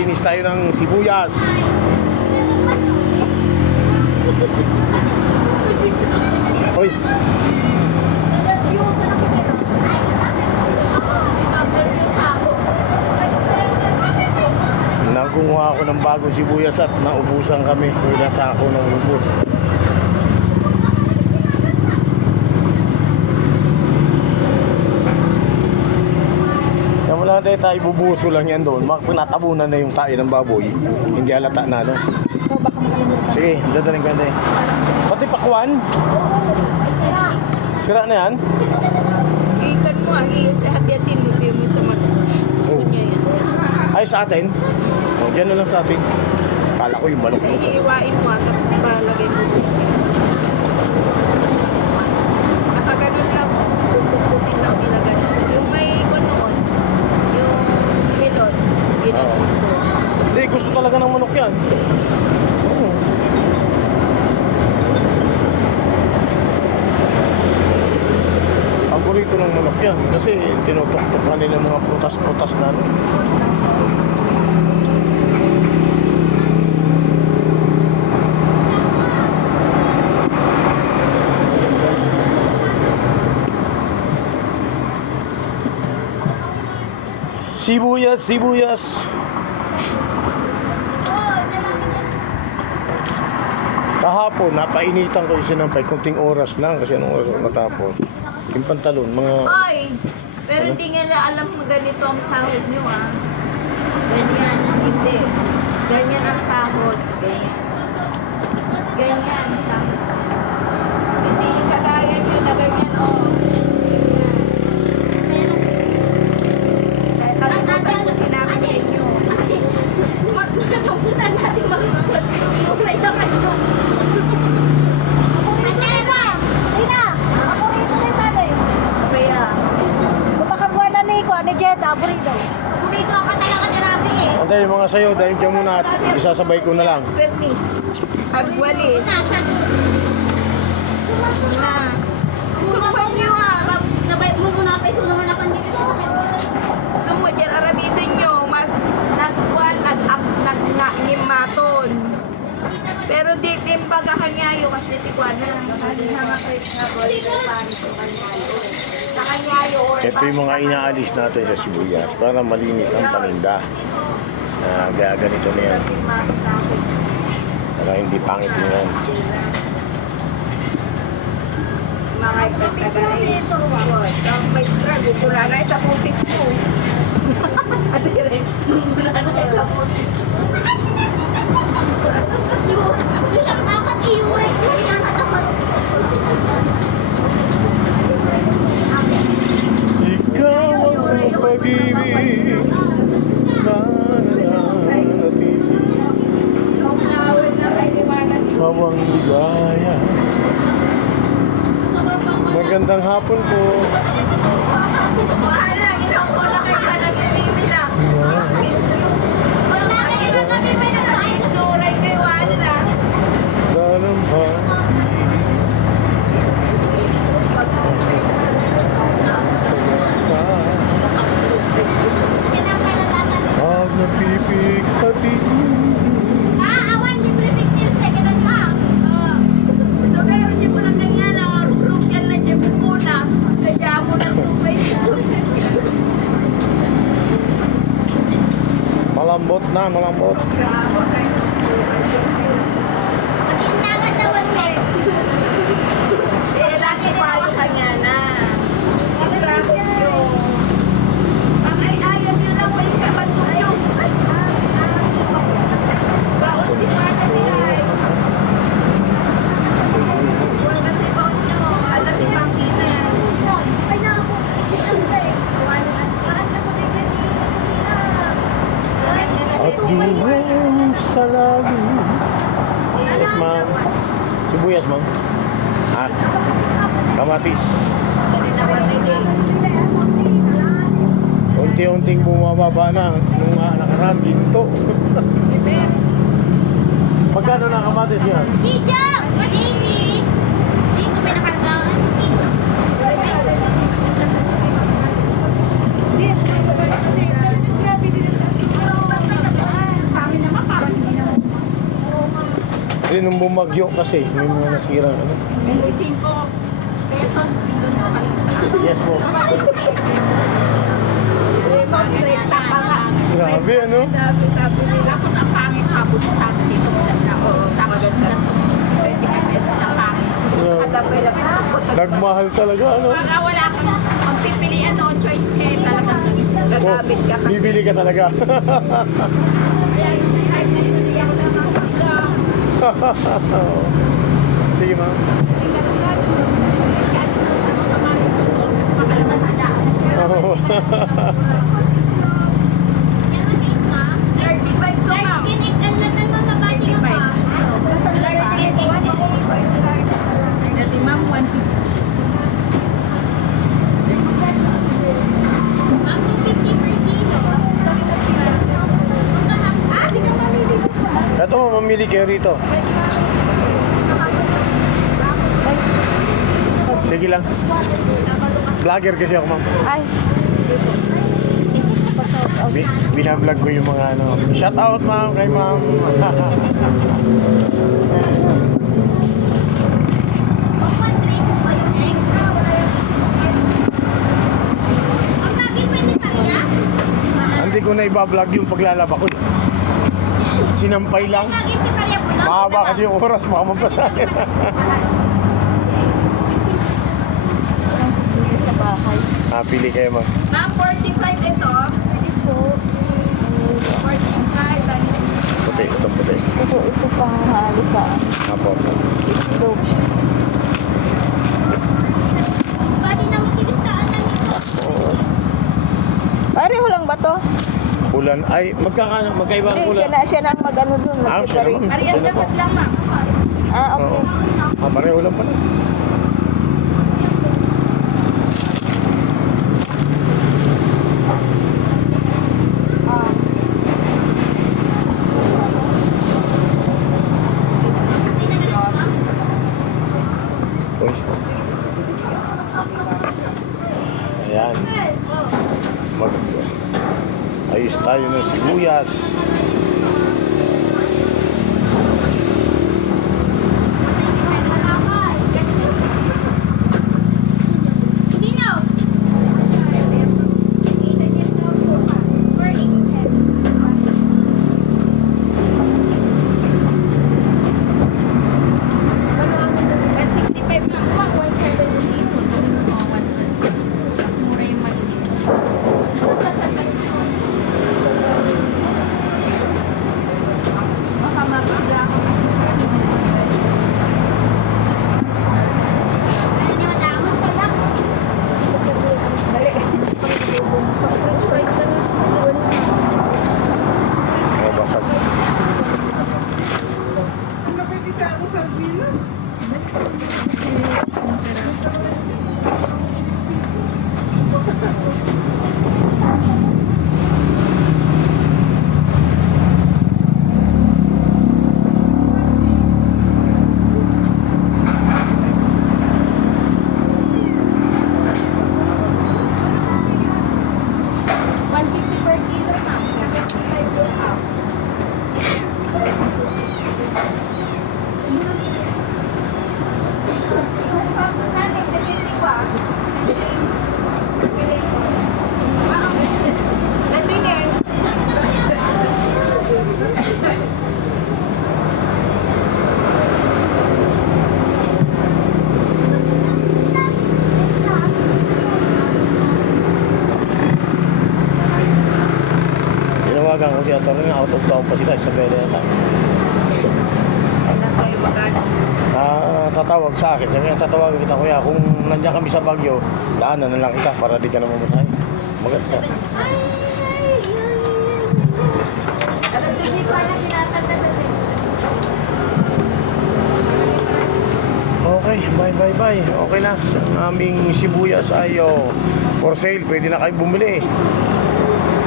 maglinis tayo ng sibuyas. Hoy. Nagkumuha ako ng bagong sibuyas at naubusan kami. Ilang sako ng ubos. Wala tayo ibubuso lang yan doon. Pinatabunan na yung tayo ng baboy. Hindi halata na, no? Sige, dadaling ka tayo. Pati pakwan? Sira na yan? Ikan mo, hati-hatin mo. Bigyan mo sa mga. Ay, sa atin? O, dyan na lang sa atin. Kala ko yung manok mo sa... Iiwain mo, tapos palagay mo. Nakaganon lang. Puputin lang ilagay. Yung may kunoon. Yung melon. Ginanon ko. Hindi, gusto talaga ng manok yan. Paborito ng manok yan. Kasi tinutok-tok na nila mga prutas-prutas na ano. Sibuyas, sibuyas. Kahapon, napainitan ko yung sinampay. Kunting oras lang kasi anong oras ako natapos. Yung pantalon, mga... Ay! Pero hindi nga alam mo ganito ang sahod nyo, ah. Ganyan. Hindi. Ganyan ang sahod. Ganyan. Ganyan ang sahod. Hindi yung kagaya nyo na ganyan, oh. Kalimutan ko sinabi sa inyo. Magkasamputan natin magkakot. Yung pwede ka nyo. Rina! Rina! Ako rito na yung nanay. Kaya, Mapakagwa na ni ko, ni Jeda, burrito. Burrito ako talaga ni Rabi eh. Antay, mga sayo, dahil dyan muna at isasabay ko na lang. permis. Agwalis. Na. Sumpay nyo, ha. Nabait mo muna pa iso naman ako dito sa sakit. Sumudyan, aramitin nyo. Mas nagkuhan, nag-nga-ngim maton. Pero di timbaga kanyayo kasi tikwan na. Sa kanyayo. Ito yung mga inaalis natin sa sibuyas para malinis ang paninda. Kaya ganito na yan. Para hindi pangit yan. Mga ikatagay. May struggle. Wala na itapusis mo. At rin. Wala na itapusis mo. Siya bakit iuray ko yan at ako. Ikaw ang pag-ibig na nananatili. Hawang ligaya. Magandang hapon po. Wala, inaw ko na kayo na nag-TV na. Wala kayo na kami may nakain. Suray kayo, wala. Ganang ba? Pag napipig pati. Awan, libre pictures na ganun lang. So kayo, hindi mo lang ganyan. Ruruk yan na dyan po na. Kaya mo na sumay. Malambot na, malambot. Magindangan daw ang head. Eh, laki payo kanya na. Isragot nyo. Ang ay-ayaw nyo lang may kabatog nyo. Baon di pa na nila eh. Huwag kasi baon nyo. Alam di pang kita yan. Ay na ako. Parang nakuligan ni sila. At diwan sa lalim. Yes, ma'am. Sibuyas, ma'am. Kamatis. Unti-unting bumababa na nung nakaraan ginto. Magkano na kamatis yan? Teacher! Madini! Dito may nakargaan. Kasi nung bumagyo kasi, may mga nasirang ano. 25 pesos. Doon na kayo sa akin. Yes po. Mag-renta pa nga. Grabe ano? Sabi nila. Tapos ang pangit habot sa atin dito. Maganda. Tapos ganito. 25 pesos ang pangit. Nagmahal talaga ano. Pag wala kang pagpipilian no choice eh talagang Gagamit ka kasi. Bibili ka talaga. Sige ma'am. makalaman sila. Oo. 35 to ma'am. Dati ma'am, 150. Ito mamili kayo rito. Sige lang. Vlogger kasi ako ma'am. Ay. Binablog ko yung mga ano. Shout out ma'am kay ma'am. Hindi ko na ibablog yung paglalaba ko. Sinampay lang. Mahaba kasi yung oras, baka magpasahin. Pili kayo ma'am. Ma'am, 45 ito. 45. Puti, itong puti. Ito pang haalisaan. Apo. Ito. Pareho lang ba to? Ulan. Ay, magkaiba ang Hindi, ulan. siya na ang mag-ano dun. Siya Nagtitari. naman. Parehas Sino po? dapat lang ma'am. Ah, okay. Pareho lang pala. Uy. Ayan. Ayos tayo ng sibuyas. Ay, basag. Tinawagan ko si Atty. Out of town pa sila sa pwede yata. Tatawag sa akin. Sabi niya, tatawagan kita kuya. Kung nandiyan kami sa Baguio, daanan na lang kita para di ka na mamasahin. Maganda. Okay, bye. Okay na. Ang aming sibuyas ay for sale. Pwede na kayo bumili.